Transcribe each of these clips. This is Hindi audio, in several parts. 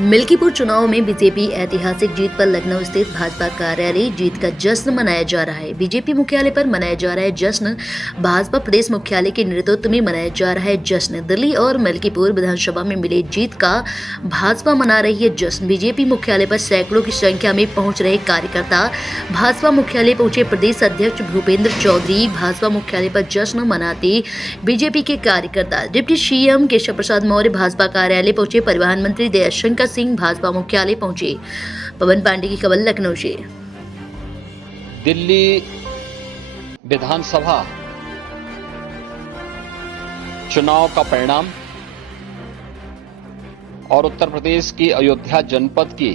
मिल्कीपुर चुनाव में बीजेपी ऐतिहासिक जीत पर लखनऊ स्थित भाजपा कार्यालय जीत का जश्न मनाया जा रहा है। बीजेपी मुख्यालय पर मनाया जा रहा है जश्न। भाजपा प्रदेश मुख्यालय के नेतृत्व में मनाया जा रहा है जश्न। दिल्ली और मिल्कीपुर विधानसभा में मिले जीत का भाजपा मना रही है जश्न। बीजेपी मुख्यालय पर सैकड़ों की संख्या में पहुंच रहे कार्यकर्ता भाजपा मुख्यालय पहुंचे प्रदेश अध्यक्ष भूपेंद्र चौधरी भाजपा मुख्यालय पर जश्न मनाते बीजेपी के कार्यकर्ता डिप्टी सीएम केशव प्रसाद मौर्य भाजपा कार्यालय पहुंचे। परिवहन मंत्री दयाशंकर सिंह भाजपा मुख्यालय पहुंचे। पवन पांडे की खबर लखनऊ से। दिल्ली विधानसभा चुनाव का परिणाम और उत्तर प्रदेश की अयोध्या जनपद की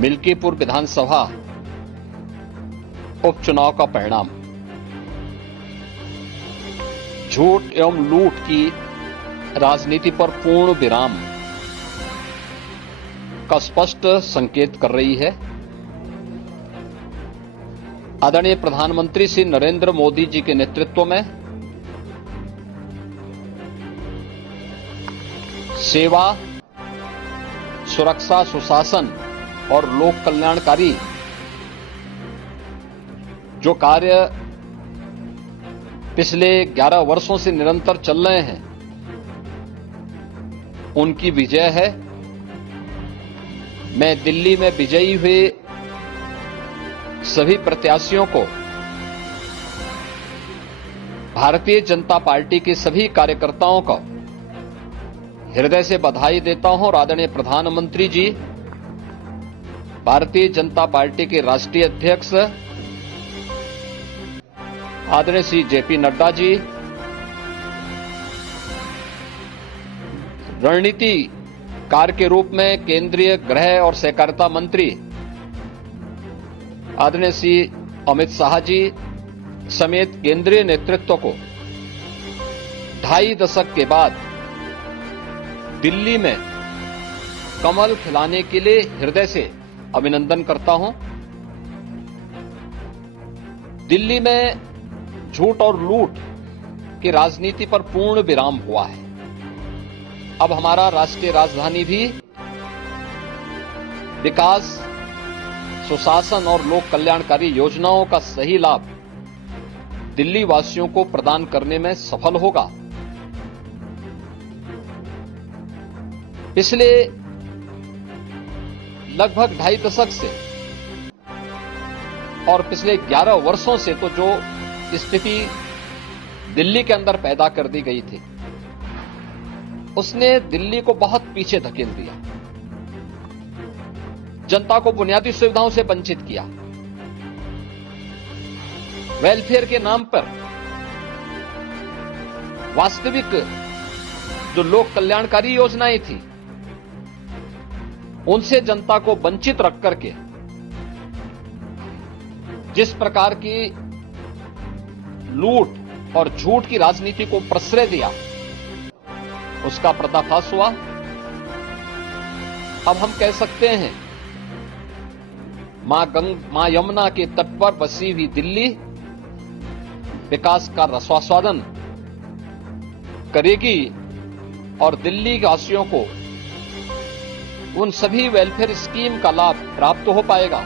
मिल्कीपुर विधानसभा उपचुनाव का परिणाम झूठ एवं लूट की राजनीति पर पूर्ण विराम का स्पष्ट संकेत कर रही है। आदरणीय प्रधानमंत्री श्री नरेंद्र मोदी जी के नेतृत्व में सेवा, सुरक्षा, सुशासन और लोक कल्याणकारी जो कार्य पिछले 11 वर्षों से निरंतर चल रहे हैं, उनकी विजय है। मैं दिल्ली में विजयी हुए सभी प्रत्याशियों को, भारतीय जनता पार्टी के सभी कार्यकर्ताओं को हृदय से बधाई देता हूं और आदरणीय प्रधानमंत्री जी, भारतीय जनता पार्टी के राष्ट्रीय अध्यक्ष आदरणीय श्री जेपी नड्डा जी, रणनीतिकार के रूप में केंद्रीय गृह और सहकारिता मंत्री आदरणीय श्री अमित शाह जी समेत केंद्रीय नेतृत्व को 2.5 दशक के बाद दिल्ली में कमल खिलाने के लिए हृदय से अभिनंदन करता हूं। दिल्ली में झूठ और लूट की राजनीति पर पूर्ण विराम हुआ है। अब हमारा राष्ट्रीय राजधानी भी विकास, सुशासन और लोक कल्याणकारी योजनाओं का सही लाभ दिल्ली वासियों को प्रदान करने में सफल होगा। पिछले लगभग 2.5 दशक से और पिछले 11 वर्षों से तो जो स्थिति दिल्ली के अंदर पैदा कर दी गई थी, उसने दिल्ली को बहुत पीछे धकेल दिया, जनता को बुनियादी सुविधाओं से वंचित किया। वेलफेयर के नाम पर वास्तविक जो लोक कल्याणकारी योजनाएं थी, उनसे जनता को वंचित रख करके जिस प्रकार की लूट और झूठ की राजनीति को प्रश्रय दिया, उसका पर्दाफाश हुआ। अब हम कह सकते हैं मां यमुना के तट पर बसी हुई दिल्ली विकास का रसास्वादन करेगी और दिल्ली वासियों को उन सभी वेलफेयर स्कीम का लाभ प्राप्त हो पाएगा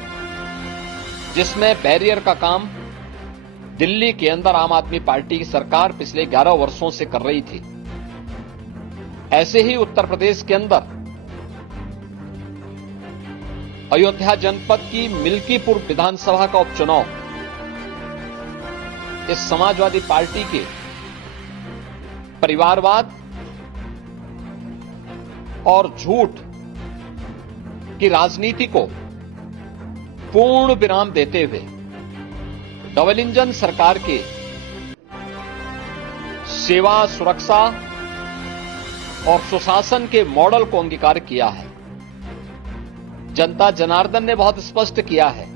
जिसमें बैरियर का काम दिल्ली के अंदर आम आदमी पार्टी की सरकार पिछले 11 वर्षों से कर रही थी। ऐसे ही उत्तर प्रदेश के अंदर अयोध्या जनपद की मिल्कीपुर विधानसभा का उपचुनाव इस समाजवादी पार्टी के परिवारवाद और झूठ की राजनीति को पूर्ण विराम देते हुए डबल इंजन सरकार के सेवा, सुरक्षा और सुशासन के मॉडल को अंगीकार किया है। जनता जनार्दन ने बहुत स्पष्ट किया है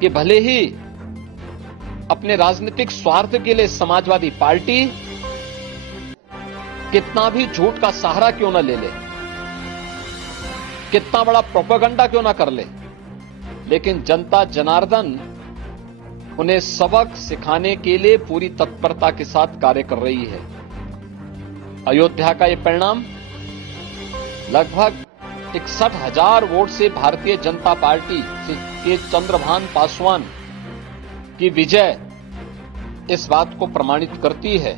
कि भले ही अपने राजनीतिक स्वार्थ के लिए समाजवादी पार्टी कितना भी झूठ का सहारा क्यों न ले ले, कितना बड़ा प्रोपेगेंडा क्यों न कर ले, लेकिन जनता जनार्दन उन्हें सबक सिखाने के लिए पूरी तत्परता के साथ कार्य कर रही है। अयोध्या का ये परिणाम लगभग 61,000 वोट से भारतीय जनता पार्टी के चंद्रभान पासवान की विजय इस बात को प्रमाणित करती है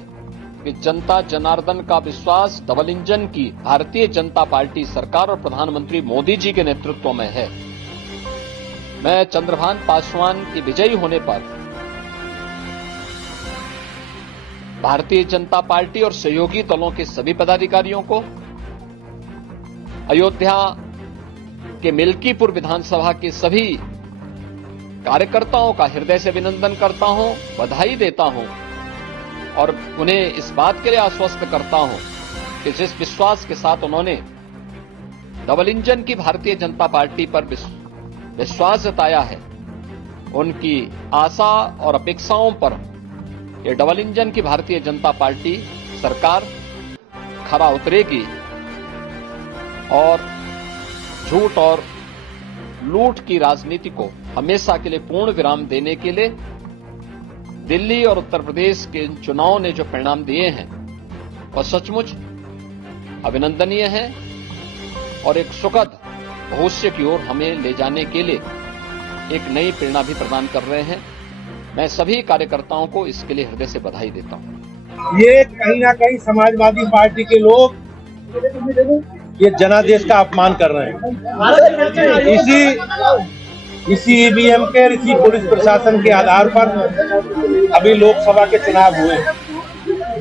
कि जनता जनार्दन का विश्वास डबल इंजन की भारतीय जनता पार्टी सरकार और प्रधानमंत्री मोदी जी के नेतृत्व में है। मैं चंद्रभान पासवान की विजयी होने पर भारतीय जनता पार्टी और सहयोगी दलों के सभी पदाधिकारियों को, अयोध्या के मिल्कीपुर विधानसभा के सभी कार्यकर्ताओं का हृदय से अभिनंदन करता हूं, बधाई देता हूं और उन्हें इस बात के लिए आश्वस्त करता हूं कि जिस विश्वास के साथ उन्होंने डबल इंजन की भारतीय जनता पार्टी पर विश्वास जताया है, उनकी आशा और अपेक्षाओं पर ये डबल इंजन की भारतीय जनता पार्टी सरकार खरा उतरेगी और झूठ और लूट की राजनीति को हमेशा के लिए पूर्ण विराम देने के लिए दिल्ली और उत्तर प्रदेश के चुनाव ने जो परिणाम दिए हैं वह सचमुच अभिनंदनीय है और एक सुखद भविष्य की ओर हमें ले जाने के लिए एक नई प्रेरणा भी प्रदान कर रहे हैं। मैं सभी कार्यकर्ताओं को इसके लिए हृदय से बधाई देता हूं। ये कहीं ना कहीं समाजवादी पार्टी के लोग ये जनादेश का अपमान कर रहे हैं। इसी ईवीएम के, इसी पुलिस प्रशासन के आधार पर अभी लोकसभा के चुनाव हुए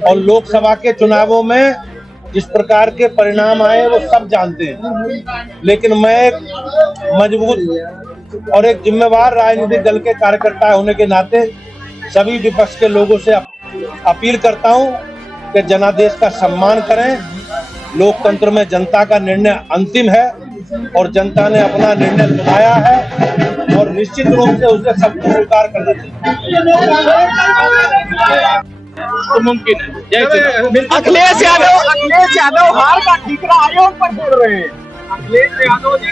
और लोकसभा के चुनावों में जिस प्रकार के परिणाम आए वो सब जानते हैं, लेकिन मैं एक मजबूत और एक जिम्मेवार राजनीतिक दल के कार्यकर्ता होने के नाते सभी विपक्ष के लोगों से अपील करता हूं कि जनादेश का सम्मान करें। लोकतंत्र में जनता का निर्णय अंतिम है और जनता ने अपना निर्णय सुनाया है और निश्चित रूप से उसे सबको स्वीकार करना चाहिए। मुमकिन है। अखिलेश यादव हार का ठीकरा आयोग पर बोल रहे हैं। अखिलेश यादव जी